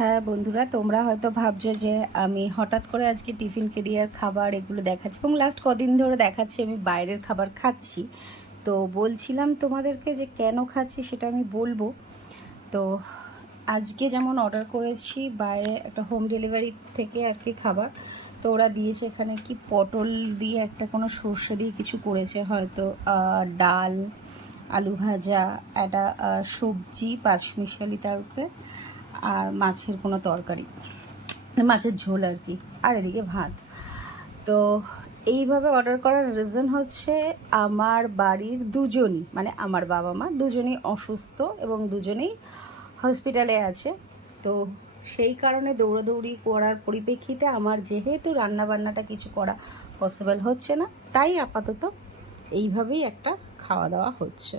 হ্যাঁ বন্ধুরা, তোমরা হয়তো ভাবছো যে আমি হঠাৎ করে আজকে টিফিন কেরিয়ার খাবার এগুলো দেখাচ্ছি, এবং লাস্ট কদিন ধরে দেখাচ্ছি আমি বাইরের খাবার খাচ্ছি। তো বলছিলাম তোমাদেরকে যে কেন খাচ্ছি সেটা আমি বলবো। তো আজকে যেমন অর্ডার করেছি বাইরে একটা হোম ডেলিভারি থেকে আর কি খাবার, তো ওরা দিয়েছে এখানে কি পটল দিয়ে একটা কোনো সর্ষে দিয়ে কিছু করেছে হয়তো, ডাল, আলু ভাজা, একটা সবজি পাঁচমিশালি, তার উপরে আর মাছের কোনো তরকারি, মাছের ঝোল আর কি, আর এদিকে ভাত। তো এইভাবে অর্ডার করার রিজন হচ্ছে আমার বাড়ির দুজনই, মানে আমার বাবা মা দুজনেই অসুস্থ এবং দুজনেই হসপিটালে আছে। তো সেই কারণে দৌড়াদৌড়ি করার পরিপ্রেক্ষিতে আমার যেহেতু রান্নাবান্নাটা কিছু করা পসিবল হচ্ছে না, তাই আপাতত এইভাবেই একটা খাওয়া দাওয়া হচ্ছে।